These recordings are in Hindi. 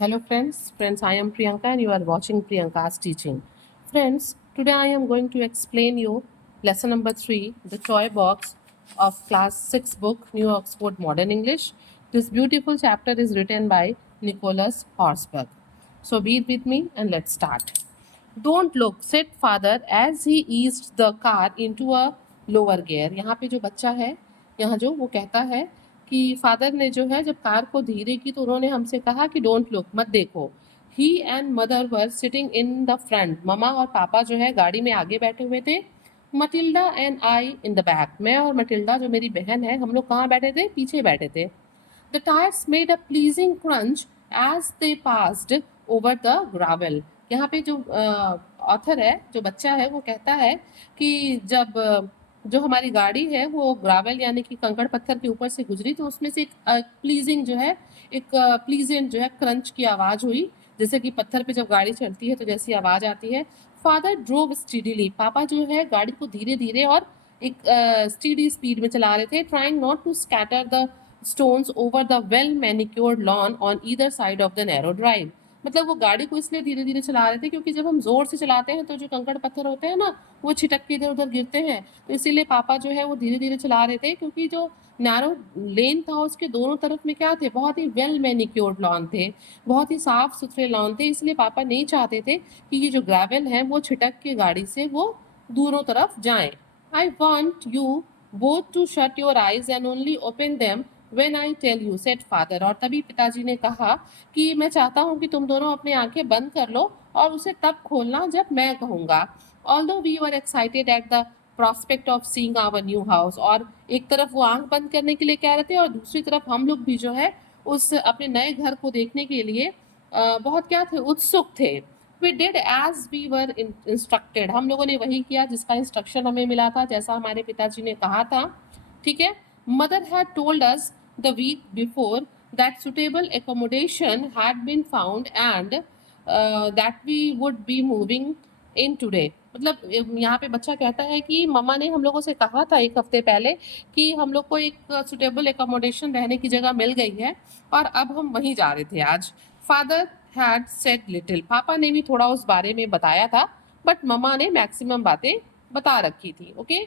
Hello friends, I am Priyanka and you are watching Priyanka's teaching. Friends, today I am going to explain you lesson number 3, the toy box of class 6 book, New Oxford Modern English. This beautiful chapter is written by Nicholas Horsburgh. So be with me and let's start. Don't look, said father as he eased the car into a lower gear. यहाँ पे जो बच्चा है, यहाँ जो वो कहता है कि फादर ने जो है जब कार को धीरे की तो उन्होंने हमसे कहा कि डोंट लुक, मत देखो. He and mother were sitting in the front. ममा और पापा जो है गाड़ी में आगे बैठे हुए थे. Matilda and I in the back. मैं और मटिल्डा जो मेरी बहन है, हम लोग कहाँ बैठे थे? पीछे बैठे थे. The tires made a pleasing crunch as they passed over the gravel. यहाँ पे जो ऑथर है, जो बच्चा है, वो कहता है कि जब जो हमारी गाड़ी है वो ग्रावेल यानी कि कंकड़ पत्थर के ऊपर से गुजरी तो उसमें से एक प्लीजिंग जो है, एक प्लीजेंट जो है क्रंच की आवाज़ हुई, जैसे कि पत्थर पे जब गाड़ी चलती है तो जैसी आवाज़ आती है. Father drove steadily. पापा जो है गाड़ी को धीरे धीरे और एक स्टीडी स्पीड में चला रहे थे. Trying not to scatter the stones over the well manicured lawn on either side of the narrow drive. मतलब वो गाड़ी को इसलिए धीरे धीरे चला रहे थे क्योंकि जब हम जोर से चलाते हैं तो जो कंकड़ पत्थर होते हैं ना, वो छिटक के इधर उधर गिरते हैं. तो इसीलिए पापा जो है वो धीरे धीरे चला रहे थे क्योंकि जो नैरो लेन था उसके दोनों तरफ में क्या थे? बहुत ही वेल मैनिक्योर्ड लॉन थे, बहुत ही साफ सुथरे लॉन थे. इसलिए पापा नहीं चाहते थे कि ये जो ग्रेवल है वो छिटक के गाड़ी से वो दोनों तरफ जाएं. I want you both to shut your eyes and only open them When I tell you, said father. और तभी पिताजी ने कहा कि मैं चाहता हूँ कि तुम दोनों अपनी आंखें बंद कर लो और उसे तब खोलना जब मैं कहूँगा. Although we were excited at the prospect of seeing our new house. और एक तरफ वो आंख बंद करने के लिए कह रहे थे और दूसरी तरफ हम लोग भी जो है उस अपने नए घर को देखने के लिए बहुत क्या थे? उत्सुक थे. We did as we were instructed. हम लोगों ने वही किया जिसका इंस्ट्रक्शन हमें मिला था, जैसा हमारे पिताजी ने कहा था. ठीक है. Mother had told us the week before that suitable accommodation had been found and that we would be moving in today. मतलब यहाँ पे बच्चा कहता है कि मम्मा ने हम लोगों से कहा था एक हफ्ते पहले कि हम लोग को एक सुटेबल एकोमोडेशन रहने की जगह मिल गई है और अब हम वहीं जा रहे थे आज. Father had said little. पापा ने भी थोड़ा उस बारे में बताया था बट मम्मा ने मैक्सिमम बातें बता रखी थी. Okay.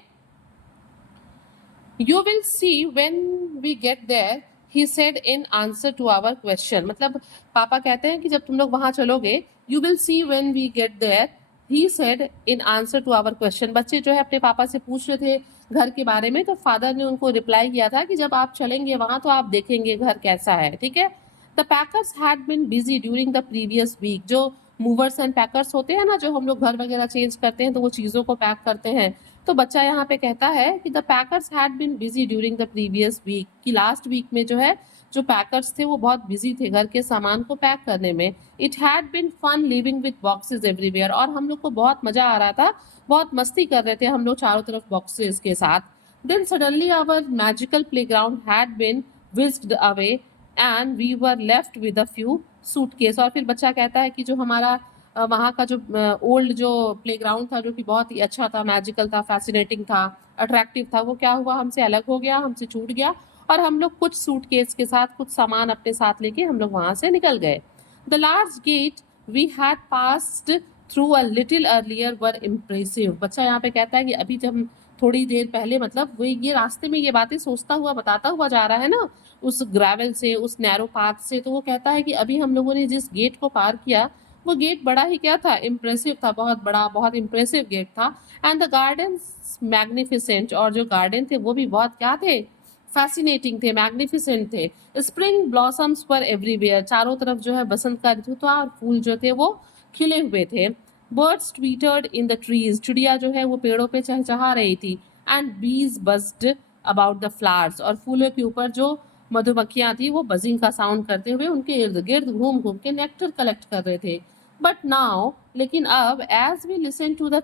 You will see when we get there, he said in answer to our question. मतलब पापा कहते हैं कि जब तुम लोग वहाँ चलोगे, you will see when we get there, he said in answer to our question. बच्चे जो है अपने पापा से पूछ रहे थे घर के बारे में, तो फादर ने उनको रिप्लाई किया था कि जब आप चलेंगे वहाँ तो आप देखेंगे घर कैसा है. ठीक है. The packers had been busy during the previous week. जो मूवर्स एंड पैकर्स होते हैं ना, जो हम लोग घर वगैरह चेंज करते हैं तो वो चीज़ों को पैक करते हैं. तो बच्चा यहाँ पे कहता है कि the packers had been busy during the previous week. कि लास्ट वीक में जो है जो पैकर्स थे वो बहुत बिजी थे घर के सामान को पैक करने में. It had been fun living with boxes everywhere. और हम लोग को बहुत मज़ा आ रहा था, बहुत मस्ती कर रहे थे हम लोग चारों तरफ बॉक्सेस के साथ. Then suddenly our magical play ground had been whisked away and we were left with a few suitcase. और फिर बच्चा कहता है कि जो हमारा वहाँ का जो ओल्ड जो प्लेग्राउंड था जो कि बहुत ही अच्छा था, मैजिकल था, फैसिनेटिंग था, अट्रैक्टिव था, वो क्या हुआ? हमसे अलग हो गया, हमसे छूट गया और हम लोग कुछ सूटकेस के साथ कुछ सामान अपने साथ लेके हम लोग वहाँ से निकल गए. The large gate we had passed through a little earlier were impressive. बच्चा यहाँ पे कहता है कि अभी जब हम थोड़ी देर पहले, मतलब वो ये रास्ते में ये बातें सोचता हुआ बताता हुआ जा रहा है ना उस ग्रेवल से, उस नैरो पाथ से, तो वो कहता है कि अभी हम लोगों ने जिस गेट को पार किया वो गेट बड़ा ही क्या था? इम्प्रेसिव था, बहुत बड़ा, बहुत इम्प्रेसिव गेट था. And the garden magnificent. और जो गार्डन थे वो भी बहुत क्या थे? फैसिनेटिंग थे, मैग्निफिसेंट थे. स्प्रिंग ब्लॉसम्स पर एवरीवेयर. चारों तरफ जो है बसंत का ऋतु था और फूल जो थे वो खिले हुए थे. Birds twittered in the trees. चिड़िया जो है वो पेड़ों पे चहचहा रही थी. एंड बीज बज्ड अबाउट द फ्लावर्स. और फूलों के ऊपर जो मधुमक्खियां थी वो बजिंग का साउंड करते हुए उनके इर्द गिर्द घूम घूम के नेक्टर कलेक्ट कर रहे थे. बट नाउ, लेकिन अब, as we listen to the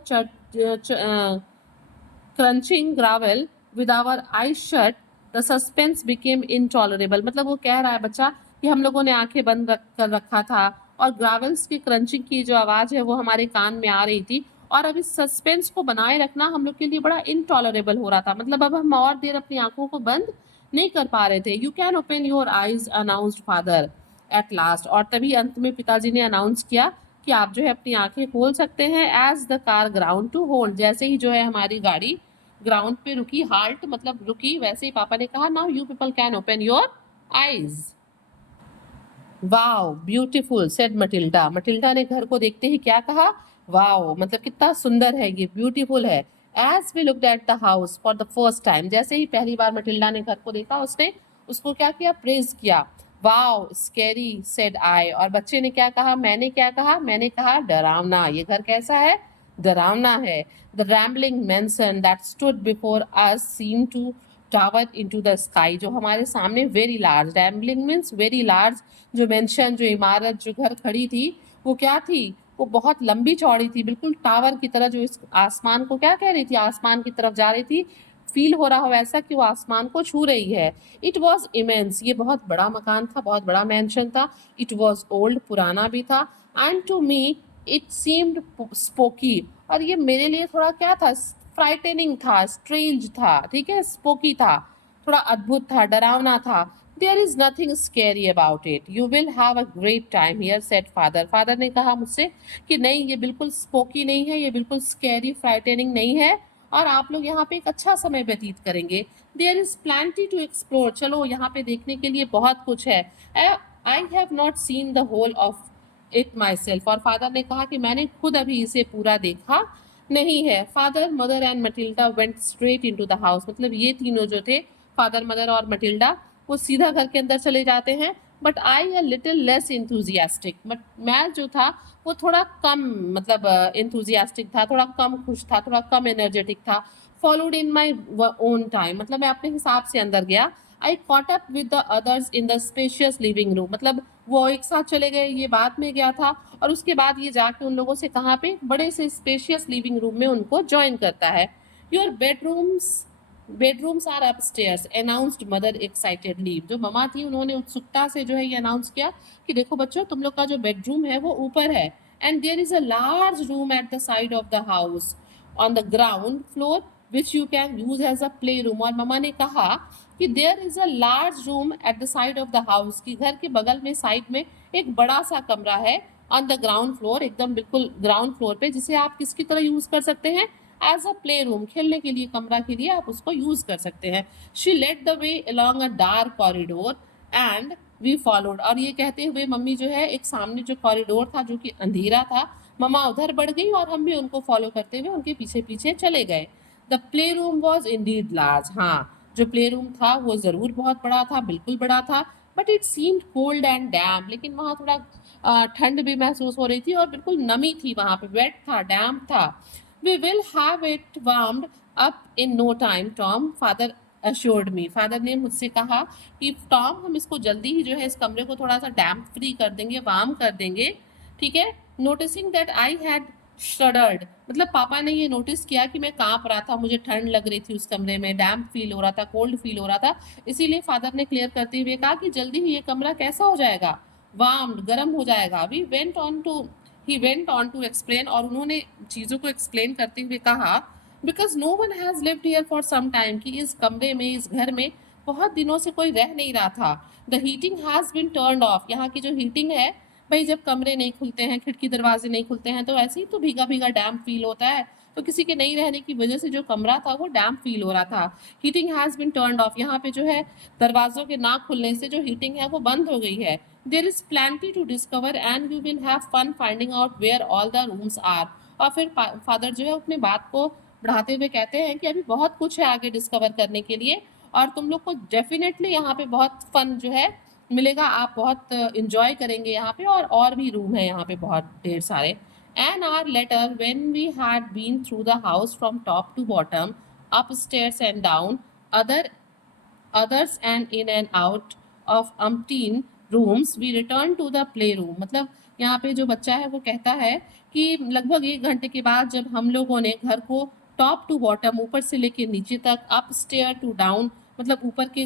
crunching gravel with our eyes shut, the suspense became intolerable. मतलब वो कह रहा है बच्चा कि हम लोगों ने आंखें बंद कर रखा था और ग्रावल्स की क्रंचिंग की जो आवाज़ है वो हमारे कान में आ रही थी और अब इस सस्पेंस को बनाए रखना हम लोग के लिए बड़ा इनटॉलरेबल हो रहा था. मतलब अब हम और देर अपनी आंखों को बंद नहीं कर पा रहे थे. You can open your eyes announced father. At last, और तभी अंत में पिताजी ने अनाउंस किया कि आप जो है अपनी आंखें खोल सकते हैं। As the car ground to hold, जैसे ही जो है हमारी गाड़ी ग्राउंड पे रुकी, हाल्ट मतलब रुकी, वैसे ही पापा ने कहा now you people can open your eyes. Wow beautiful said Matilda, Matilda ने घर को देखते ही क्या कहा, वाओ मतलब कितना सुंदर है ये, ब्यूटीफुल है। As we looked at the house for the first time, जैसे ही पहली बार मटिल्डा ने घर को देखा, उसने उसको क्या किया, प्रेज किया। वाओ स्कैरी सेड आई, और बच्चे ने क्या कहा, मैंने क्या कहा, मैंने कहा डरावना, ये घर कैसा है, डरावना है। The rambling mansion that stood before us seem to tower into the sky, जो हमारे सामने very large, rambling means very large, जो मेंशन, जो इमारत, जो घर खड़ी थी, वो क्या थी, वो बहुत लंबी चौड़ी थी, बिल्कुल टावर की तरह, जो इस आसमान को क्या कह रही थी, आसमान की तरफ जा रही थी, फील हो रहा हो ऐसा कि वो आसमान को छू रही है। इट वॉज इमेंस, ये बहुत बड़ा मकान था, बहुत बड़ा मैंशन था। इट वॉज ओल्ड, पुराना भी था। And to me it seemed spooky, और ये मेरे लिए थोड़ा क्या था, फ्राइटेनिंग था, स्ट्रेंज था, ठीक है, स्पोकी था, थोड़ा अद्भुत था, डरावना था। There is nothing scary about it, you will have a great time here said father, father ने कहा मुझसे कि नहीं, ये बिल्कुल स्पोकी नहीं है, ये बिल्कुल स्केरी फ्राइटेनिंग नहीं है, और आप लोग यहाँ पे एक अच्छा समय व्यतीत करेंगे। There is plenty to explore, चलो यहाँ पे देखने के लिए बहुत कुछ है। I have not seen the whole of it myself, और फादर ने कहा कि मैंने खुद अभी इसे पूरा देखा नहीं है। Father mother and Matilda went straight into the house, मतलब ये तीनों जो थे, फादर मदर और मटिल्डा, वो सीधा घर के अंदर चले जाते हैं। But I a little less enthusiastic, but मैं जो था वो थोड़ा कम, मतलब इंथुजियास्टिक था, थोड़ा कम खुश था, थोड़ा कम एनर्जेटिक था। Followed in my own time, मतलब मैं अपने हिसाब से अंदर गया। आई caught up with the others in the spacious living room, मतलब वो एक साथ चले गए, ये बाद में गया था, और उसके बाद ये जाके उन लोगों से कहाँ पे, बड़े से स्पेशियस लिविंग रूम में उनको ज्वाइन करता है। Your bedrooms are upstairs announced mother excitedly, जो ममा थी उन्होंने उत्सुकता से जो है ये अनाउंस किया कि देखो बच्चों, तुम लोग का जो बेडरूम है वो ऊपर है। And there is a large room at the side of the house on the ground floor which you can use as a play room, और ममा ने कहा कि there is a large room at the side of the house, की घर के बगल में साइड में एक बड़ा सा कमरा है ऑन द ग्राउंड फ्लोर, एकदम बिल्कुल ग्राउंड फ्लोर पे, जिसे आप किसकी तरह यूज कर सकते हैं, एज अ प्ले रूम, खेलने के लिए कमरा के लिए आप उसको यूज कर सकते हैं। She led the way along a dark corridor and we followed, और ये कहते हुए मम्मी जो है, एक सामने जो कॉरिडोर था जो कि अंधेरा था, मम्मा उधर बढ़ गई और हम भी उनको फॉलो करते हुए उनके पीछे पीछे चले गए। The play room was Indeed large, हाँ जो प्ले रूम था वो ज़रूर बहुत बड़ा था, बिल्कुल बड़ा था। But it seemed cold and dam, लेकिन वहाँ थोड़ा ठंड भी महसूस हो रही थी, और बिल्कुल नमी थी वहाँ पे, वेट था, डैम था। We will have it warmed up in no time Tom, father assured me, father ने मुझसे कहा कि टॉम, हम इसको जल्दी ही जो है इस कमरे को थोड़ा सा डैम्प फ्री कर देंगे, वार्म कर देंगे, ठीक है। Noticing that I had shuddered, मतलब पापा ने ये नोटिस किया कि मैं कांप रहा था, मुझे ठंड लग रही थी उस कमरे में, डैम्प फील हो रहा था, कोल्ड फील हो रहा था, इसीलिए फादर ने क्लियर करते हुए कहा कि जल्दी ही ये कमरा कैसा हो जाएगा, वार्म्ड, गर्म हो जाएगा। He went on to explain, और उन्होंने चीज़ों को एक्सप्लेन करते हुए कहा, because no one has lived here for some time, कि इस कमरे में, इस घर में बहुत दिनों से कोई रह नहीं रहा था। The heating has been turned of, यहाँ की जो हीटिंग है, भाई जब कमरे नहीं खुलते हैं, खिड़की दरवाजे नहीं खुलते हैं, तो ऐसे ही तो भीगा भीगा डैम्प फील होता है, तो किसी के नहीं रहने की वजह से जो कमरा था वो डैम्प फील हो रहा था। Heating has been turned of, यहाँ पे जो है दरवाजों के ना खुलने से जो हीटिंग है वो बंद हो गई है। There is plenty to discover and we will have fun finding out where all the rooms are, और फिर फादर जो है अपनी बात को बढ़ाते हुए कहते हैं कि अभी बहुत कुछ है आगे डिस्कवर करने के लिए, और तुम लोग को डेफिनेटली यहाँ पे बहुत फन जो है मिलेगा, आप बहुत इंजॉय करेंगे यहाँ पे, और भी रूम है यहाँ पे बहुत ढेर सारे। An hour later when we had been through the house from top to bottom, up stairs and down, other others and in and out of umpteen rooms we return to the play room, मतलब यहाँ पे जो बच्चा है वो कहता है कि लगभग 1 घंटे के बाद जब हम लोगों ने घर को टॉप टू बॉटम, ऊपर से लेके नीचे तक, अप स्टेयर टू डाउन, मतलब ऊपर के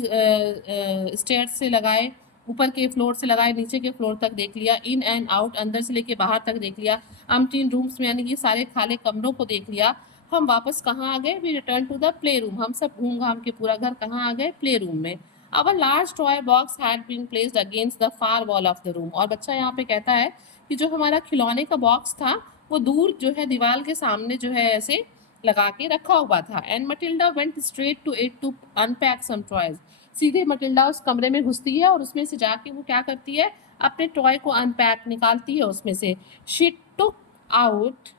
स्टेयर से लगाए, ऊपर के फ्लोर से लगाए नीचे के फ्लोर तक देख लिया, इन एंड आउट, अंदर से लेके बाहर तक देख लिया, अमटीन रूम्स में यानी कि सारे खाले कमरों को देख लिया, हम वापस कहाँ आ गए, we return to the play room, हम सब घूम घाम के पूरा घर कहाँ आ गए, प्ले रूम में। Our large toy box had been placed against the far wall of the room. और बच्चा यहाँ पे कहता है कि जो हमारा खिलौने का बॉक्स था वो दूर जो है दीवार के सामने जो है ऐसे लगा के रखा हुआ था. And Matilda went straight to it to unpack some toys. सीधे मटिल्डा उस कमरे में घुसती है और उसमें से जाके वो क्या करती है, अपने टॉय को अनपैक निकालती है उसमें से. She took out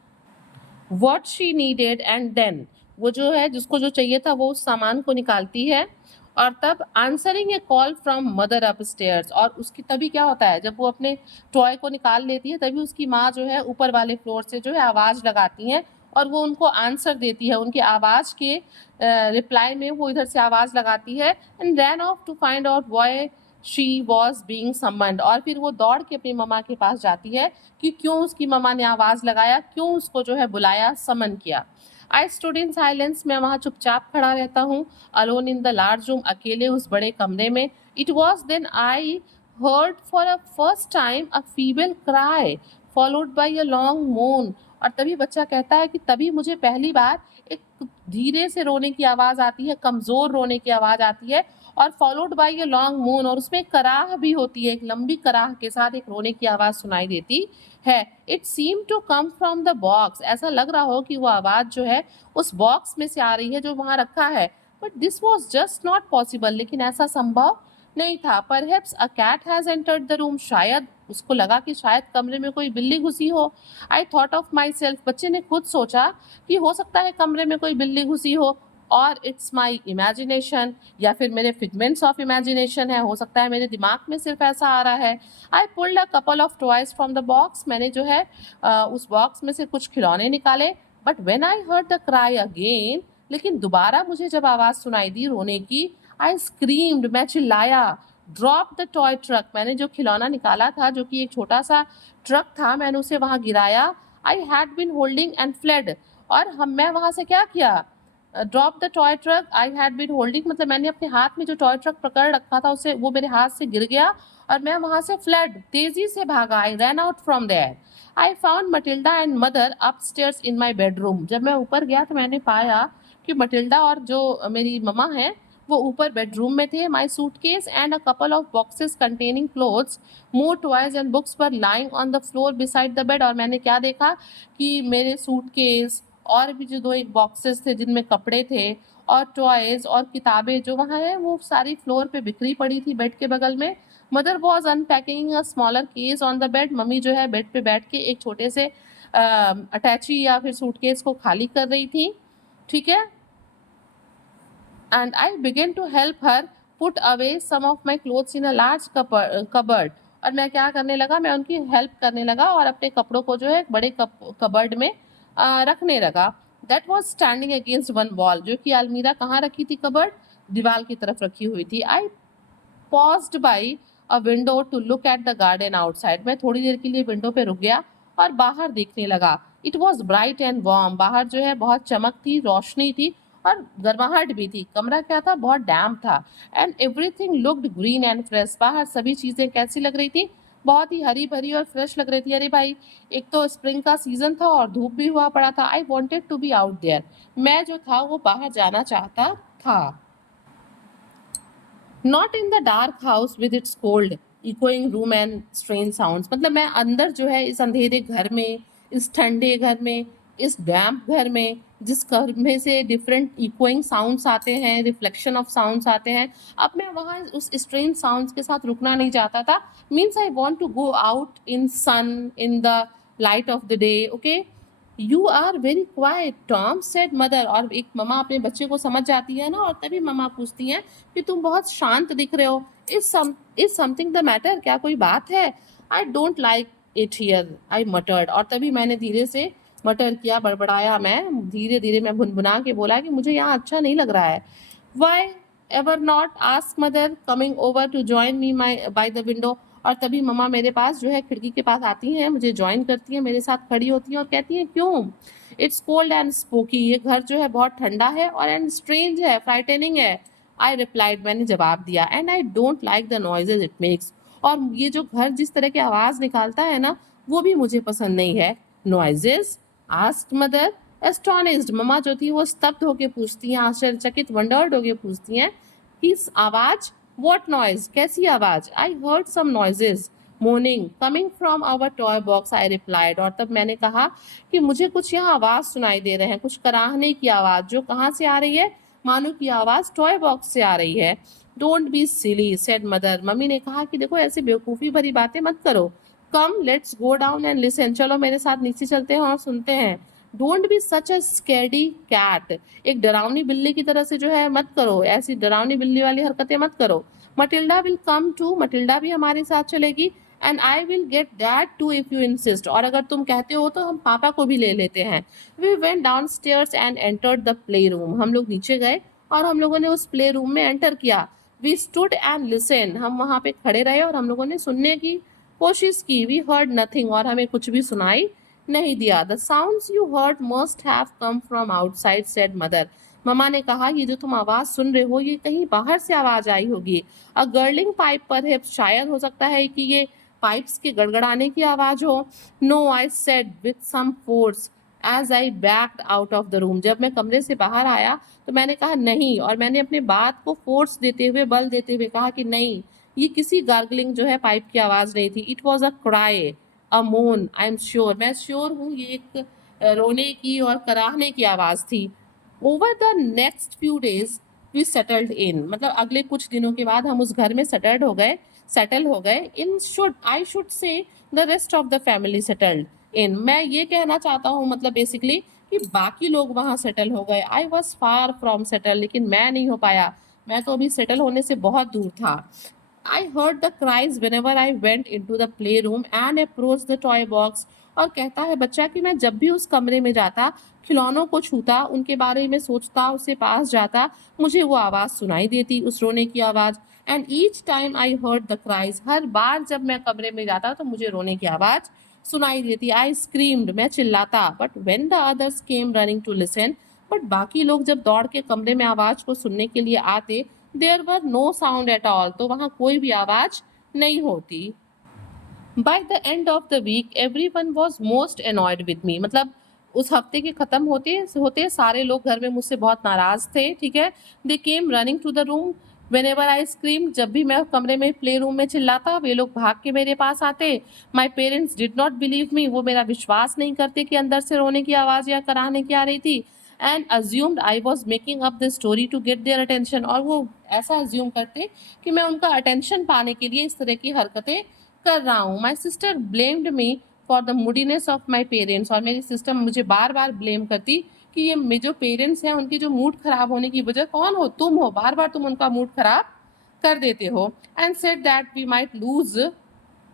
what she needed and then, वो जो है जिसको जो चाहिए था वो उस सामान को निकालती है. और तब answering A call from mother upstairs, और उसकी तभी क्या होता है, जब वो अपने टॉय को निकाल लेती है तभी उसकी माँ जो है ऊपर वाले फ्लोर से जो है आवाज़ लगाती हैं और वो उनको आंसर देती है. उनकी आवाज़ के रिप्लाई में वो इधर से आवाज़ लगाती है. And ran off to find out why she was being summoned, और फिर वो दौड़ के अपनी मम्मा के पास जाती है कि क्यों उसकी मम्मा ने आवाज़ लगाया, क्यों उसको जो है बुलाया, समन किया. आई स्टूड इन साइलेंस, मैं वहाँ चुपचाप खड़ा रहता हूँ. Alone in the large room, अकेले उस बड़े कमरे में. It was then I heard for a first time a feeble cry followed by a long moan. और तभी बच्चा कहता है कि तभी मुझे पहली बार एक धीरे से रोने की आवाज़ आती है, कमज़ोर रोने की आवाज़ आती है, और followed by a long moon, और उसमें कराह भी होती है, एक लंबी कराह के साथ एक रोने की आवाज़ सुनाई देती है. It seem to come from the box, ऐसा लग रहा हो कि वो आवाज़ जो है उस बॉक्स में से आ रही है जो वहाँ रखा है. But this was just not possible, लेकिन ऐसा संभव नहीं था. Perhaps a cat has entered the room, शायद उसको लगा कि शायद कमरे में कोई बिल्ली घुसी हो. I thought of my self, बच्चे ने खुद सोचा कि हो सकता है कमरे में कोई बिल्ली घुसी हो, और इट्स माई इमेजिनेशन, या फिर मेरे फिगमेंट्स ऑफ इमेजिनेशन है, हो सकता है मेरे दिमाग में सिर्फ ऐसा आ रहा है. I pulled a couple of toys from the box, मैंने जो है उस बॉक्स में से कुछ खिलौने निकाले. But when I heard the cry again, लेकिन दोबारा मुझे जब आवाज़ सुनाई दी रोने की, आई स्क्रीम्ड, मैं चिल्लाया. ड्रॉप द टॉय ट्रक, मैंने जो खिलौना निकाला था जो कि एक छोटा सा ट्रक था, मैंने उसे वहाँ गिराया. I had been holding and fled, और मैं वहाँ से क्या किया, drop the toy truck, I had been holding, मतलब मैंने अपने हाथ में जो टॉय ट्रक पकड़ रखा था उसे, वो मेरे हाथ से गिर गया और मैं वहाँ से फ्लड, तेजी से भागा. I ran out from there. I found Matilda and mother upstairs in my bedroom. जब मैं ऊपर गया तो मैंने पाया कि मटिल्डा और जो मेरी मम्मा हैं वो ऊपर बेडरूम में थे. My suitcase and a couple of boxes containing clothes, more toys and books were lying on the floor beside the bed. और मैंने क्या देखा कि मेरे सूटकेस और भी जो दो एक बॉक्सेस थे जिनमें कपड़े थे और टॉयज और किताबें जो वहाँ है वो सारी फ्लोर पे बिखरी पड़ी थी बेड के बगल में. Mother was unpacking a smaller case on the bed, mummy जो है बेड पे बैठ के एक छोटे से अटैची या फिर सूटकेस को खाली कर रही थी. ठीक है. and I began to help her put away some of my clothes in a large cupboard. और मैं क्या करने लगा, मैं उनकी हेल्प करने लगा और अपने कपड़ों को जो है एक बड़े कबर्ड में रखने लगा. That was standing against one wall, जो कि अलमीरा कहाँ रखी थी, कबर्ड दीवार की तरफ रखी हुई थी. आई paused by a window to look at the garden outside. मैं थोड़ी देर के लिए विंडो पे रुक गया और बाहर देखने लगा. It was bright and warm. बाहर जो है बहुत चमक थी, रोशनी थी और गर्माहट भी थी. कमरा क्या था, बहुत डैम्प था. And everything looked green and fresh. बाहर सभी चीज़ें कैसी लग रही थी, बहुत ही हरी भरी और फ्रेश लग रही थी. अरे भाई, एक तो स्प्रिंग का सीजन था और धूप भी हुआ पड़ा था. I wanted to be out there. मैं जो था वो बाहर जाना चाहता था. Not in the dark house with its cold echoing room and strange sounds. मतलब मैं अंदर जो है इस अंधेरे घर में, इस ठंडे घर में, इस डैम्प घर में, जिस घर में से डिफरेंट इकोइंग साउंड्स आते हैं, रिफ्लेक्शन ऑफ साउंड्स आते हैं, अब मैं वहाँ उस स्ट्रेंज साउंड्स के साथ रुकना नहीं चाहता था. Means I want to go out in sun, in the light of the day. Okay. You are very quiet Tom said mother. और एक मम्मा अपने बच्चे को समझ जाती है ना, और तभी मम्मा पूछती हैं कि तुम बहुत शांत दिख रहे हो. इज समथिंग द मैटर, क्या कोई बात है. I don't like it here, आई मटर्ड. और तभी मैंने धीरे से मटर किया, बड़बड़ाया, मैं धीरे धीरे मैं भुनभुना के बोला कि मुझे यहाँ अच्छा नहीं लग रहा है. Why ever not, ask mother coming over to join me my by the window. और तभी मम्मा मेरे पास जो है खिड़की के पास आती हैं, मुझे ज्वाइन करती हैं, मेरे साथ खड़ी होती हैं और कहती हैं क्यों. इट्स कोल्ड एंड स्पोकी, ये घर जो है बहुत ठंडा है और एंड स्ट्रेंज है, फ्राइटनिंग है. आई रिप्लाइड, मैंने जवाब दिया. And I don't like the noises it makes. और ये जो घर जिस तरह की आवाज़ निकालता है ना, वो भी मुझे पसंद नहीं है. Noises, asked mother astonished. मम्मा जो थी वो स्तब्ध होकर पूछती हैं, आश्चर्यचकित, वंडर्ड होकर पूछती हैं कि इस आवाज़ What noise? कैसी आवाज? I heard some noises moaning coming from our toy box. I replied. और तब मैंने कहा कि मुझे कुछ यहाँ आवाज सुनाई दे रहे हैं, कुछ कराहने की आवाज, जो कहाँ से आ रही है? मानो की आवाज टॉय बॉक्स से आ रही है. Don't be silly said mother. Mummy ने कहा कि देखो ऐसी बेवकूफ़ी भरी बातें मत करो. Come let's go down and listen. चलो मेरे साथ नीचे चलते हैं और सुनते हैं. Don't be such a scaredy cat. एक डरावनी बिल्ली की तरह से जो है मत करो, ऐसी डरावनी बिल्ली वाली हरकतें मत करो. Matilda will come too. Matilda भी हमारे साथ चलेगी. And I will get dad too if you insist. और अगर तुम कहते हो तो हम पापा को भी ले लेते हैं. We went down stairs and entered the play room. हम लोग नीचे गए और हम लोगों ने उस प्ले रूम में एंटर किया. We stood and listen. हम वहाँ पे खड़े रहे और हम लोगों ने सुनने की कोशिश की. We heard nothing. और हमें कुछ भी सुनाई नहीं दिया. The sounds you heard must have come from outside said mother. ममा ने कहा ये जो तुम आवाज सुन रहे हो ये कहीं बाहर से आवाज आई होगी. अ गर्लिंग पाइप पर है. शायद हो सकता है कि ये पाइप्स के गड़गड़ाने की आवाज हो. No I said with some force as I backed out of the room. जब मैं कमरे से बाहर आया तो मैंने कहा नहीं, और मैंने अपने बात को फोर्स देते हुए, बल देते हुए कहा कि नहीं, ये किसी गार्गलिंग जो है पाइप की आवाज नहीं थी. इट वॉज अ क्राई, अ मोन. I am sure. मैं श्योर हूँ ये एक रोने की और कराहने की आवाज थी. Over the next few days we settled in. मतलब अगले कुछ दिनों के बाद हम उस घर में सेटल हो गए. In should I should say the rest of the family settled in. मैं ये कहना चाहता हूँ मतलब बेसिकली कि बाकी लोग वहाँ सेटल हो गए. I was far from settle. लेकिन मैं नहीं हो पाया. मैं तो अभी सेटल होने से बहुत दूर था. I heard the cries whenever I went into the playroom and approached the toy box. और कहता है बच्चा कि मैं जब भी उस कमरे में जाता, खिलौनों को छूता, उनके बारे में सोचता, उससे पास जाता, मुझे वो आवाज़ सुनाई देती, उस रोने की आवाज़. And each time I heard the cries. हर बार जब मैं कमरे में जाता तो मुझे रोने की आवाज़ सुनाई देती. I screamed. मैं चिल्लाता. But when the others came running to listen. बट बाकी लोग जब दौड़ के कमरे में आवाज़ को सुनने के लिए आते, there were no sound at all. तो वहाँ कोई भी आवाज़ नहीं होती. By the end of the week everyone was most annoyed with me. मतलब उस हफ्ते के ख़त्म होते होते सारे लोग घर में मुझसे बहुत नाराज़ थे. ठीक है. They came running to the room whenever I scream. जब भी मैं कमरे में प्ले रूम में चिल्लाता वे लोग भाग के मेरे पास आते. My parents did not believe me. वो मेरा विश्वास नहीं करते कि अंदर से रोने की आवाज़ या कराहने की आ रही थी. And assumed I was making up the story to get their attention. और वो ऐसा अज्यूम करते कि मैं उनका अटेंशन पाने के लिए इस तरह की हरकतें कर रहा हूँ. My sister blamed me for the मूडीनेस of my parents. और मेरी सिस्टर मुझे बार बार ब्लेम करती कि ये मेरे जो पेरेंट्स हैं उनकी जो मूड खराब होने की वजह कौन हो, तुम हो. बार बार तुम उनका मूड खराब कर देते हो. And said that we might lose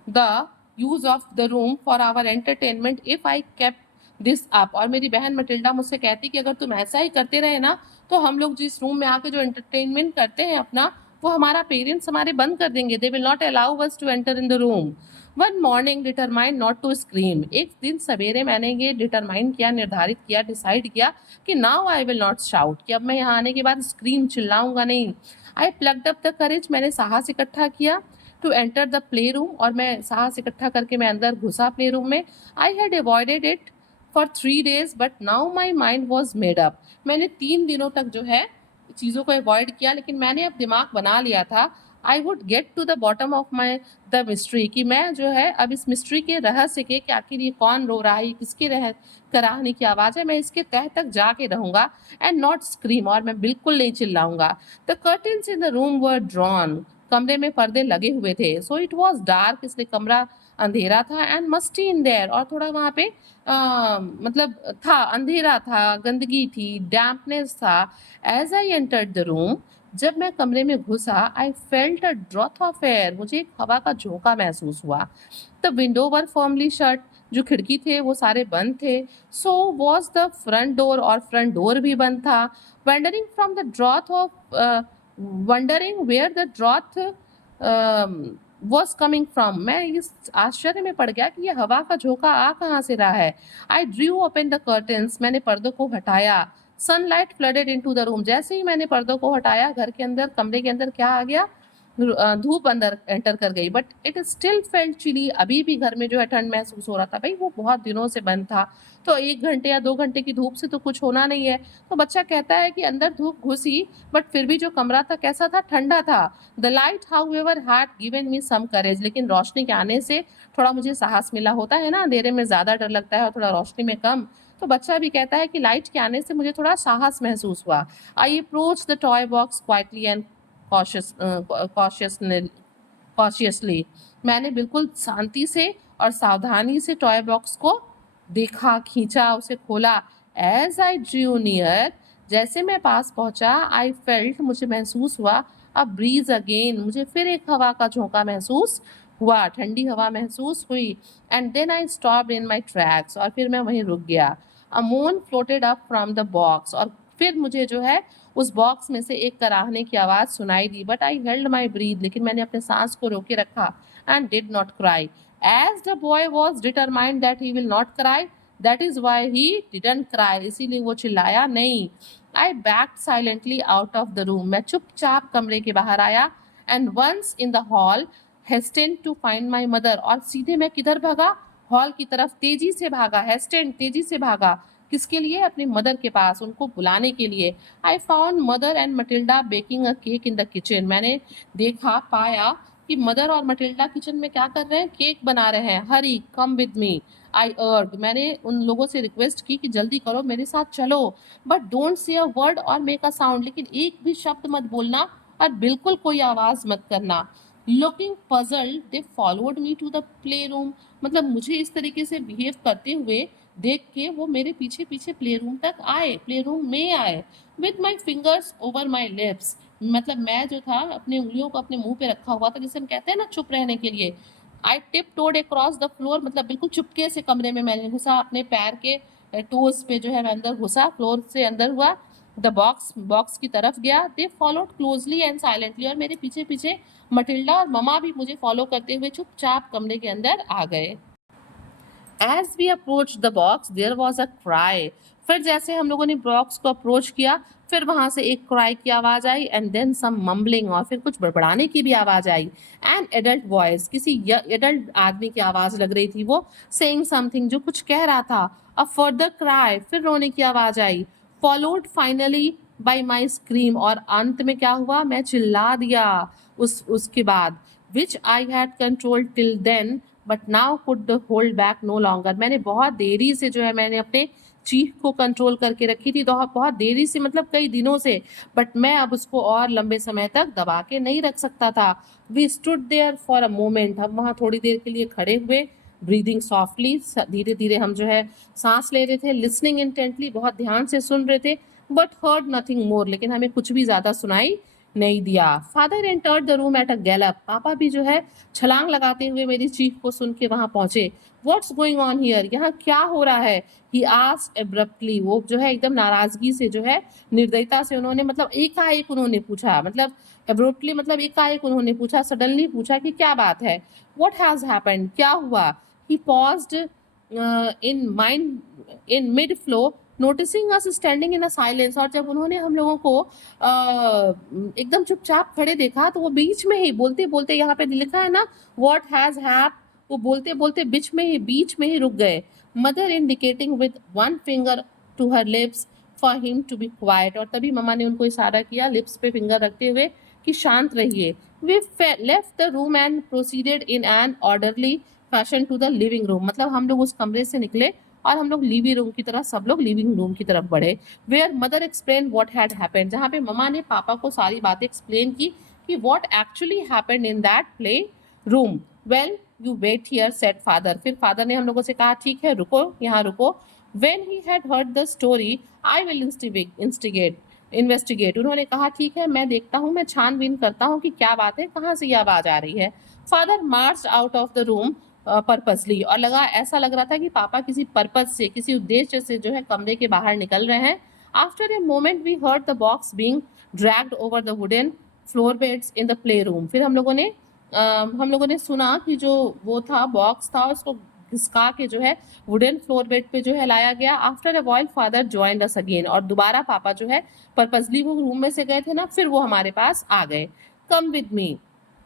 the use of the room for our entertainment if I kept this up. और मेरी बहन मटिल्डा मुझसे कहती कि अगर तुम ऐसा ही करते रहे ना तो हम लोग जिस रूम में आके जो एंटरटेनमेंट करते हैं अपना, वो हमारा पेरेंट्स हमारे बंद कर देंगे. They will not allow us to enter in the room. One morning determined not to scream. एक दिन सवेरे मैंने ये डिटरमाइन किया, निर्धारित किया, डिसाइड किया कि now I will not shout. कि अब मैं यहाँ आने के बाद स्क्रीम चिल्लाऊंगा नहीं. I plugged up the courage. मैंने साहस इकट्ठा किया to enter the play room. और मैं साहस इकट्ठा करके मैं अंदर घुसा प्ले रूम में. I had avoided it for 3 days but now my mind was made up. मैंने 3 दिनों तक जो है चीज़ों को अवॉइड किया, लेकिन मैंने अब दिमाग बना लिया था. I would get to the bottom of my the mystery. कि मैं जो है अब इस मिस्ट्री के रहस्य के कि आखिर ये कौन रो रहा है, ये किसके कराहने की आवाज़ है, मैं इसके तह तक जाके रहूँगा. And not scream. और मैं बिल्कुल नहीं चिल्लाऊंगा. The curtains in the room were drawn. कमरे में पर्दे लगे हुए थे. So it was dark. इसलिए कमरा अंधेरा था. And musty in there. और थोड़ा वहाँ पे मतलब था, अंधेरा था, गंदगी थी, डैम्पनेस था. As I entered the room. जब मैं कमरे में घुसा I felt a draught of air. मुझे एक हवा का झोंका महसूस हुआ. The window were firmly shut. जो खिड़की थे वो सारे बंद थे. So was the front door. और फ्रंट डोर भी बंद था. Wondering from the draught of wondering where the draught was coming from. मैं इस आश्चर्य में पड़ गया कि यह हवा का झोंका आ कहाँ से रहा है. I drew open the curtains. मैंने पर्दों को हटाया. Sunlight flooded into the room. जैसे ही मैंने पर्दों को हटाया घर के अंदर, कमरे के अंदर क्या आ गया, धूप अंदर एंटर कर गई, but it still felt chilly. अभी भी घर में जो है ठंड महसूस हो रहा था। भाई वो बहुत दिनों से बंद था, तो 1 घंटे या 2 घंटे की धूप से तो कुछ होना नहीं है। तो बच्चा कहता है कि अंदर धूप घुसी, बट फिर भी जो कमरा था कैसा था, ठंडा था। The light however had given me some courage, लेकिन रोशनी के आने से थोड़ा मुझे साहस मिला। होता है ना, अंधेरे में ज्यादा डर लगता है और थोड़ा रोशनी में कम। तो बच्चा भी कहता है कि लाइट के आने से मुझे थोड़ा साहस महसूस हुआ। I approach the toy box quietly and cautiously. मैंने बिल्कुल शांति से और सावधानी से टॉय बॉक्स को देखा, खींचा, उसे खोला। एज आई ड्रू नियर, जैसे मैं पास पहुंचा, आई फेल्ट, मुझे महसूस हुआ, अ ब्रीज अगेन, मुझे फिर एक हवा का झोंका महसूस हुआ, ठंडी हवा महसूस हुई। And then I stopped in my tracks, और फिर मैं वहीं रुक गया। A moan floated up from the box, और फिर मुझे जो है उस बॉक्स में से एक कराहने की आवाज़ सुनाई दी। But I held my breath, लेकिन मैंने अपने सांस को रोके रखा। And did not cry. As the boy was determined that he will not cry, that is why he didn't cry, इसीलिए वो चिल्लाया नहीं। I backed silently out of the room, मैं चुपचाप कमरे के बाहर आया। And once in the hall hastened to find my mother, और सीधे मैं किधर भागा, हॉल की तरफ तेजी से भागा। हेस्टेंड, तेजी से भागा, किसके लिए, अपनी मदर के पास, उनको बुलाने के लिए। I found mother and Matilda baking a cake in the kitchen, मैंने देखा, पाया कि मदर और मटिल्डा किचन में क्या कर रहे हैं, केक बना रहे हैं। हरी, come with me, I earned, मैंने उन लोगों से रिक्वेस्ट की कि जल्दी करो, मेरे साथ चलो। But don't say a word और मेक अ साउंड, लेकिन एक भी शब्द मत बोलना और बिल्कुल कोई आवाज मत करना। Looking puzzled they followed me to the play room, मतलब मुझे इस तरीके से बिहेव करते हुए देख के वो मेरे पीछे पीछे प्ले रूम तक आए, प्ले रूम में आए। With my fingers over my lips, मतलब मैं जो था अपनी उंगलियों को अपने मुंह पे रखा हुआ था, जिसे हम कहते हैं ना चुप रहने के लिए। I tiptoed across the floor, मतलब बिल्कुल चुपके से कमरे में मैंने घुसा, अपने पैर के टोज पे जो है मैं अंदर घुसा, फ्लोर से अंदर हुआ। द बॉक्स की तरफ गया। They followed closely and silently, और मेरे पीछे पीछे मटिल्डा और ममा भी मुझे फॉलो करते हुए चुपचाप कमरे के अंदर आ गए। As we approached the box, there was a cry. फिर जैसे हम लोगों ने बॉक्स को अप्रोच किया, फिर वहां से एक क्राई की आवाज आई, एंड देन सम मम्बलिंग, और फिर कुछ बड़बड़ाने की भी आवाज आई। एन एडल्ट वॉइस, किसी एडल्ट आदमी की आवाज लग रही थी वो, सेइंग समथिंग, जो कुछ कह रहा था। अ फर्दर क्राई, फिर रोने की आवाज आई। Followed finally by my scream, और अंत में क्या हुआ, मैं चिल्ला दिया उसके बाद। Which I had control till then but now could hold back no longer, मैंने बहुत देरी से जो है मैंने अपने चीख को कंट्रोल करके रखी थी, तो बहुत देरी से मतलब कई दिनों से, बट मैं अब उसको और लंबे समय तक दबा के नहीं रख सकता था। We stood there for a moment, हम वहाँ थोड़ी देर के लिए खड़े हुए। ब्रीदिंग सॉफ्टली, धीरे धीरे हम जो है सांस ले रहे थे। लिसनिंग इंटेंटली, बहुत ध्यान से सुन रहे थे। बट हर्ड नथिंग मोर, लेकिन हमें कुछ भी ज्यादा सुनाई नहीं दिया। Father entered the room at a Gallup, पापा भी जो है छलांग लगाते हुए मेरी चीख को सुन के वहां पहुंचे। व्हाट्स गोइंग ऑन हियर, यहाँ क्या हो रहा है। ही आस्क्ड एब्रप्टली, वो जो है एकदम नाराजगी से जो है, निर्दयता से उन्होंने, मतलब एकाएक उन्होंने पूछा, मतलब एब्रप्टली मतलब एकाएक उन्होंने पूछा, सडनली पूछा कि क्या बात है। व्हाट हैज हैपेंड, क्या हुआ। He paused in mind in mid flow, noticing us standing in a silence, और जब उन्होंने हम लोगों को एकदम चुपचाप खड़े देखा, तो वो बीच में ही बोलते बोलते, यहाँ पे लिखा है ना व्हाट हैज हैप, वो बोलते बोलते बीच में ही रुक गए। Mother indicating with one finger to her lips for him to be quiet, और तभी मम्मा ने उनको इशारा किया लिप्स पे फिंगर रखते हुए कि शांत रहिए। We left the room and proceeded in an orderly fashion to the living room, मतलब हम लोग उस कमरे से निकले और हम लोग लिविंग रूम की तरफ, सब लोग लिविंग रूम की तरफ बढ़े। Where mother explain what had happened, जहाँ पे ममा ने पापा को सारी बातें एक्सप्लेन की कि what actually happened in that play room. Well you wait here said father, फिर फादर ने हम लोगों से कहा ठीक है रुको, यहाँ रुको। When he had heard the story I will investigate, उन्होंने कहा ठीक है मैं देखता हूँ, मैं छानबीन करता हूँ कि क्या बात है, कहाँ से ये आवाज आ रही है। Father March out of the room purposely, और ऐसा लग रहा था कि पापा किसी पर्पज से, किसी उद्देश्य से जो है कमरे के बाहर निकल रहे हैं। After a moment we heard the box being dragged over the wooden floor beds in the play room, फिर हम लोगों ने सुना कि जो वो था बॉक्स था, उसको घिसका के जो है वुडन फ्लोर बेड पे जो है लाया गया। After a while father joined us again, और दोबारा पापा जो है पर्पसली वो रूम में से गए थे ना, फिर वो हमारे पास आ गए। Come with me,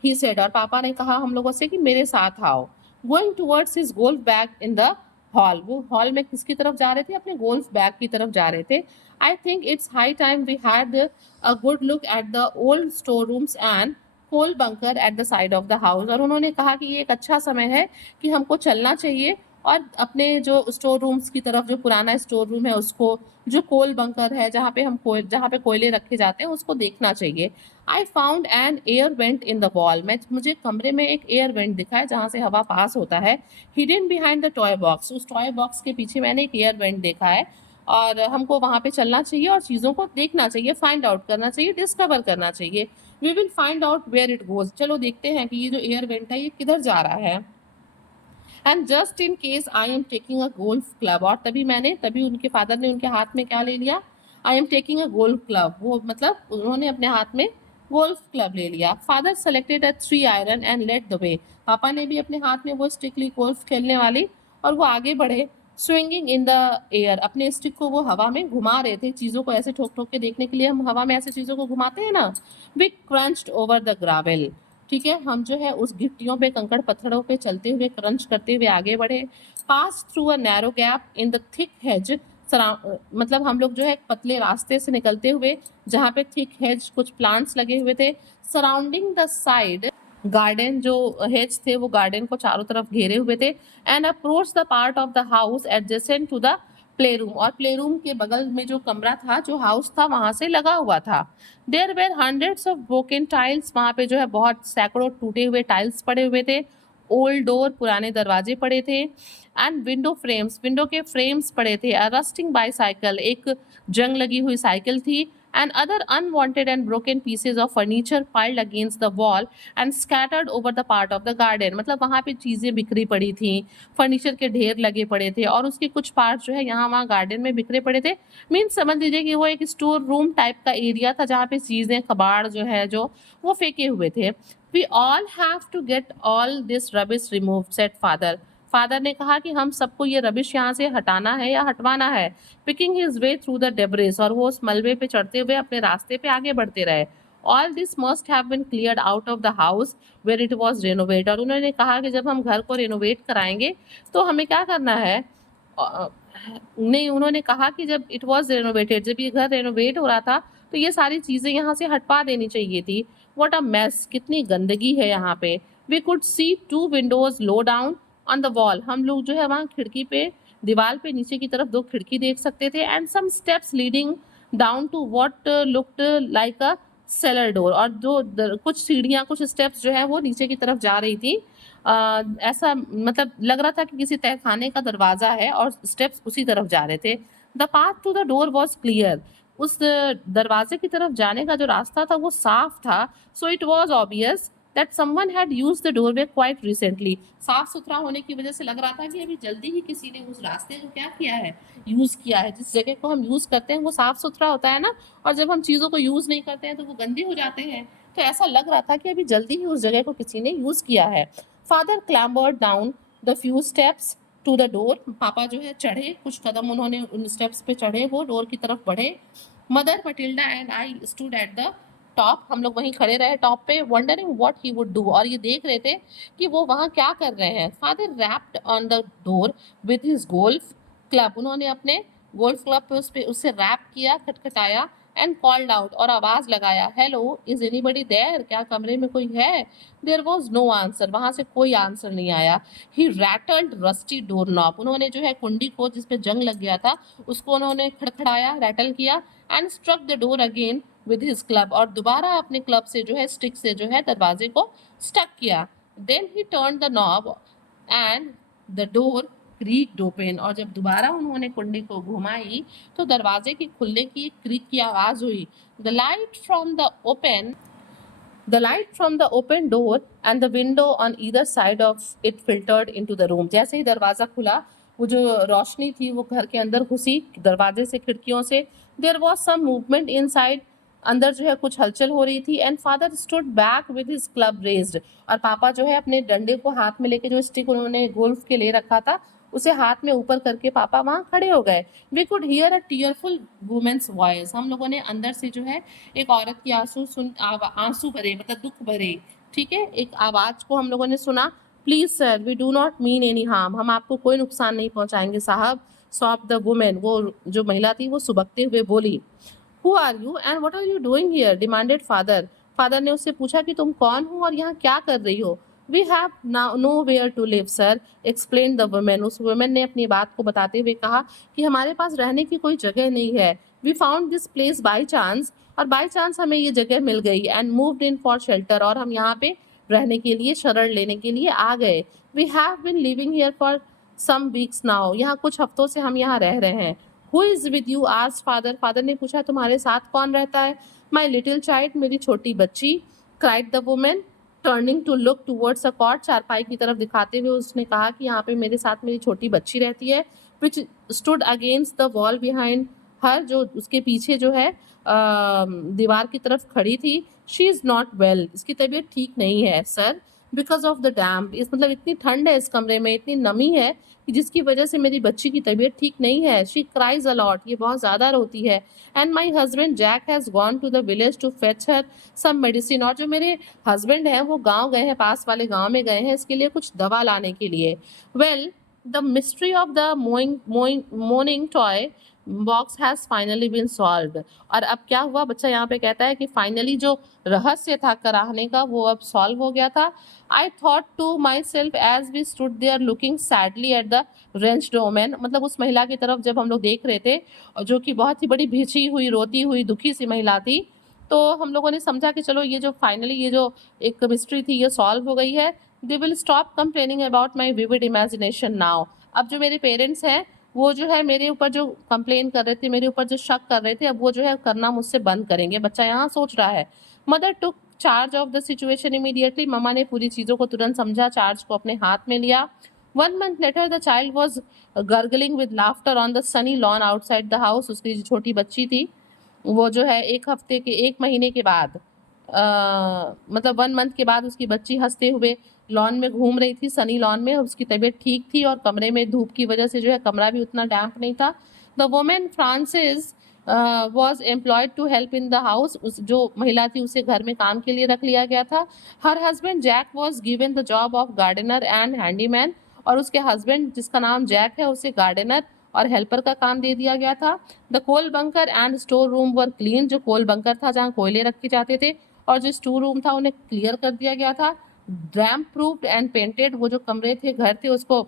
he said, और पापा ने कहा हम लोगों से कि मेरे साथ आओ. Going towards his golf bag in the hall. वो हॉल में किसकी तरफ जा रहे थे? अपने गोल्फ बैग की तरफ जा रहे थे. I think it's high time we had a good look at the old storerooms and coal bunker at the side of the house. और उन्होंने कहा कि ये एक अच्छा समय है कि हमको चलना चाहिए और अपने जो स्टोर रूम्स की तरफ, जो पुराना स्टोर रूम है उसको, जो कोल बंकर है जहाँ पे जहाँ पे कोयले रखे जाते हैं, उसको देखना चाहिए. I found an air went in the wall. मुझे कमरे में एक एयर वेंट दिखा है जहाँ से हवा पास होता है. Hidden behind the toy box. उस टॉय बॉक्स के पीछे मैंने एक एयर वेंट देखा है और हमको वहाँ पे चलना चाहिए और चीज़ों को देखना चाहिए, फाइंड आउट करना चाहिए, डिस्कवर करना चाहिए. We will find out where it goes. चलो देखते हैं कि ये जो एयर वेंट है ये किधर जा रहा है. And just in case I am taking a golf club. और तभी उनके फादर ने उनके हाथ में क्या ले लिया? I am taking a golf club. वो मतलब उन्होंने अपने हाथ में गोल्फ क्लब ले लिया. Father selected a 3 iron and let the way. पापा ने भी अपने हाथ में वो स्टिक ली गोल्फ खेलने वाली और वो आगे बढ़े. Swinging in the air. अपने स्टिक को वो हवा में घुमा रहे थे. चीज़ों को ऐसे ठोक ठोक के देखने के लिए हम हवा में ऐसे चीज़ों को घुमाते हैं ना. We crunched over the gravel. ठीक है, हम जो है उस गिट्टियों पे, कंकड़ पत्थरों पे चलते हुए, क्रंच करते हुए आगे बढ़े. Pass through a narrow gap in the thick hedge. मतलब हम लोग जो है पतले रास्ते से निकलते हुए जहाँ पे थिक हेज, कुछ प्लांट्स लगे हुए थे. सराउंडिंग द साइड गार्डन, जो हेज थे वो गार्डन को चारों तरफ घेरे हुए थे. And approach the part of the house adjacent to the play room. और प्ले रूम के बगल में जो कमरा था, जो हाउस था, वहां से लगा हुआ था. There were hundreds of broken tiles. वहाँ पे जो है बहुत सैकड़ों टूटे हुए टाइल्स पड़े हुए थे. ओल्ड डोर, पुराने दरवाजे पड़े थे. एंड विंडो फ्रेम्स, विंडो के फ्रेम्स पड़े थे. अ रस्टिंग बाईसाइकिल, एक जंग लगी हुई साइकिल थी. and other unwanted and broken pieces of furniture piled against the wall and scattered over the part of the garden. मतलब वहाँ पे चीज़ें बिखरी पड़ी थी, फर्नीचर के ढेर लगे पड़े थे और उसके कुछ पार्ट जो है यहाँ वहाँ गार्डन में बिखरे पड़े थे. मीन्स समझ लीजिए कि वो एक स्टोर रूम टाइप का एरिया था जहाँ पे चीज़ें, कबाड़ जो है जो वो फेंके हुए थे. We all have to get all this rubbish remove, said father. Father ने कहा कि हम सबको ये रबिश यहाँ से हटाना है या हटवाना है. Picking his way through the debris. और वो उस मलबे पे चढ़ते हुए अपने रास्ते पे आगे बढ़ते रहे. All this must have been cleared out of the house where it was renovate. और उन्होंने कहा कि जब हम घर को रेनोवेट कराएंगे तो हमें क्या करना है. नहीं, उन्होंने कहा कि जब इट वॉज रेनोवेटेड, जब ये घर रेनोवेट हो रहा था तो ये सारी चीज़ें यहाँ से हटवा देनी चाहिए थी. व्हाट अ मेस, कितनी गंदगी है यहाँ पे. We could see 2 windows low down on the wall. हम लोग जो है वहाँ खिड़की पे, दीवार पे नीचे की तरफ 2 खिड़की देख सकते थे. And some steps leading down to what looked like a cellar door. और जो कुछ सीढ़ियाँ, कुछ स्टेप्स जो है वो नीचे की तरफ जा रही थी. ऐसा मतलब लग रहा था कि किसी तहखाने का दरवाजा है और स्टेप्स उसी तरफ जा रहे थे. The path to the door was clear. उस दरवाजे की तरफ जाने का जो रास्ता था वो साफ था. सो it was obvious that someone had used the doorway quite recently. साफ सुथरा होने की वजह से लग रहा था कि अभी जल्दी ही किसी ने उस रास्ते को क्या किया है, यूज किया है. जिस जगह को हम यूज करते हैं वो साफ सुथरा होता है ना, और जब हम चीजों को यूज नहीं करते हैं तो वो गंदे हो जाते हैं. तो ऐसा लग रहा था कि अभी जल्दी ही उस जगह को किसी ने यूज किया है. Father clambered down the few steps to the door. पापा जो है चढ़े, कुछ कदम उन्होंने उन स्टेप्स पे चढ़े, वो डोर की तरफ बढ़े. Mother, Matilda and I stood at the top. हम लोग वहीं खड़े रहे टॉप पे. Wondering what he would do. और ये देख रहे थे कि वो वहाँ क्या कर रहे हैं. Father wrapped on the door with his golf club. उन्होंने अपने गोल्फ क्लब पे उससे रैप किया, खटखटाया. एंड कॉल्ड आउट, और आवाज लगाया, हेलो, इज एनीबडी देयर. क्या कमरे में कोई है. There was no answer. वहां से कोई आंसर नहीं आया. He rattled rusty door knob. उन्होंने जो है कुंडी को, जिसपे जंग लग गया था, उसको उन्होंने खड़खड़ाया, रैटल किया. And struck the door again with his club. और दोबारा अपने क्लब से जो है, स्टिक से जो है दरवाजे को स्टक किया. Then he turn the knob and the door creaked open. और जब दोबारा उन्होंने कुंडी को घुमाई तो दरवाजे की खुलने की क्रीक की आवाज हुई. The light from the open door and the window on either side of it filtered into the room. जैसे ही दरवाजा खुला, वो जो रोशनी थी वो घर के अंदर घुसी दरवाजे से, खिड़कियों से. There was some movement inside. अंदर जो है कुछ हलचल हो रही थी. And father stood back with his club raised. और पापा जो है अपने डंडे को हाथ में लेके, जो स्टिक उन्होंने गोल्फ के ले रखा था, उसे हाथ में ऊपर करके पापा वहाँ खड़े हो गए. We could hear a tearful woman's voice. हम लोगों ने अंदर से जो है एक औरत की आंसू भरे, मतलब दुख भरे ठीक है, एक आवाज को हम लोगों ने सुना, please sir we do not mean any harm, हम आपको कोई नुकसान नहीं पहुंचाएंगे साहब। सॉफ्ट द वुमेन, वो जो महिला थी वो सुबकते हुए बोली। Who are you and what are you doing here, demanded father. Father ने उससे पूछा कि तुम कौन हो और यहाँ क्या कर रही हो। We have nowhere to live sir, explain the woman. उस वुमेन ने अपनी बात को बताते हुए कहा कि हमारे पास रहने की कोई जगह नहीं है। We found this place by chance, और बाई चांस हमें ये जगह मिल गई। And moved in for shelter, और हम यहाँ पे रहने के लिए, शरण लेने के लिए आ गए। We have been living here for some weeks now, यहाँ कुछ हफ्तों से हम यहाँ रह रहे हैं। Who is with you asked father, father ने पूछा तुम्हारे साथ कौन रहता है। माई लिटिल चाइल्ड, मेरी छोटी बच्ची। Cried the woman turning to look towards a cot, चारपाई की तरफ दिखाते हुए उसने कहा कि यहाँ पे मेरे साथ मेरी छोटी बच्ची रहती है। Which stood against the wall behind her, जो उसके पीछे जो है दीवार की तरफ खड़ी थी। शी इज़ नॉट वेल, इसकी तबीयत ठीक नहीं है सर, बिकॉज ऑफ द डैम्प, इस मतलब इतनी ठंड है इस कमरे में, इतनी नमी है कि जिसकी वजह से मेरी बच्ची की तबीयत ठीक नहीं है। शी क्राइज अलॉट, ये बहुत ज़्यादा रोती है। And my husband Jack has gone to the village to fetch her some medicine, और जो मेरे हस्बैंड हैं वो गाँव गए हैं, पास वाले गाँव में गए हैं इसके लिए कुछ दवा लाने के लिए। Well the mystery of the morning toy box has finally been solved. और अब क्या हुआ, बच्चा यहाँ पे कहता है कि फाइनली जो रहस्य था कराहने का वो अब सॉल्व हो गया था। I thought to myself as we stood there looking sadly at the wrenched women, मतलब उस महिला की तरफ जब हम लोग देख रहे थे, जो कि बहुत ही बड़ी भिजी हुई, रोती हुई, दुखी सी महिला थी, तो हम लोगों ने समझा कि चलो ये जो फाइनली ये जो एक मिस्ट्री थी ये सॉल्व हो गई है। They will stop complaining about my vivid imagination now, अब जो मेरे पेरेंट्स हैं वो जो है मेरे ऊपर जो कंप्लेन कर रहे थे, मेरे ऊपर जो शक कर रहे थे, अब वो जो है करना मुझसे बंद करेंगे। बच्चा यहाँ सोच रहा है। Mother took charge of the situation immediately, mama ने पूरी चीज़ों को तुरंत समझा, चार्ज को अपने हाथ में लिया। 1 month later the child was gurgling with laughter on the sunny lawn outside the house, उसकी जो छोटी बच्ची थी वो जो है एक महीने के बाद मतलब 1 month के बाद उसकी बच्ची हंसते हुए लॉन में घूम रही थी, सनी लॉन में। उसकी तबीयत ठीक थी और कमरे में धूप की वजह से जो है कमरा भी उतना डैम्प नहीं था। The woman Frances was employed to help in the house, उस जो महिला थी उसे घर में काम के लिए रख लिया गया था। Her husband Jack was given the job of gardener and handyman, और उसके हस्बैंड जिसका नाम जैक है उसे गार्डनर और हेल्पर का काम दे दिया गया था। The coal bunker and store room were clean, जो कोल बंकर था जहाँ कोयले रखे जाते थे, और जो स्टोर रूम था उन्हें क्लियर कर दिया गया था। डैम्प प्रूफ्ड एंड पेंटेड, वो जो कमरे थे, घर थे, उसको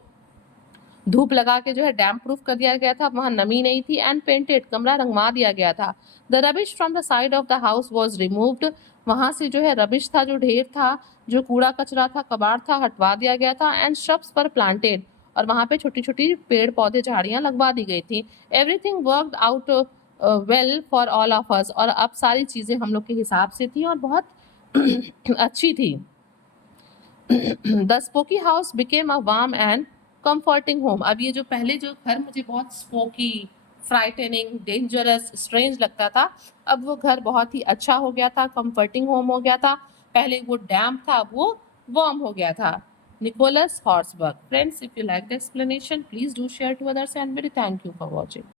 धूप लगा के जो है डैम्प प्रूफ कर दिया गया था, वहाँ नमी नहीं थी। एंड पेंटेड, कमरा रंगवा दिया गया था। The rubbish from the side of the house was removed, वहाँ से जो है रबिश था, जो ढेर था, जो कूड़ा कचरा था, कबाड़ था, हटवा दिया गया था। एंड श्रब्स पर प्लांटेड, और वहाँ पे छोटी छोटी पेड़ पौधे झाड़ियाँ लगवा दी गई थी। Everything worked out well for all of us, और अब सारी चीज़ें हम लोग के हिसाब से थी और बहुत अच्छी थी। The spooky house became a warm and comforting home, अब ये जो पहले जो घर मुझे बहुत स्पोकी, फ्राइटनिंग, डेंजरस, स्ट्रेंज लगता था, अब वो घर बहुत ही अच्छा हो गया था, कंफर्टिंग होम हो गया था। पहले वो डैम्प था, अब वो वार्म हो गया था। Nicholas Horsburgh. Friends, if you like the explanation, please do share to others, and very thank you for watching.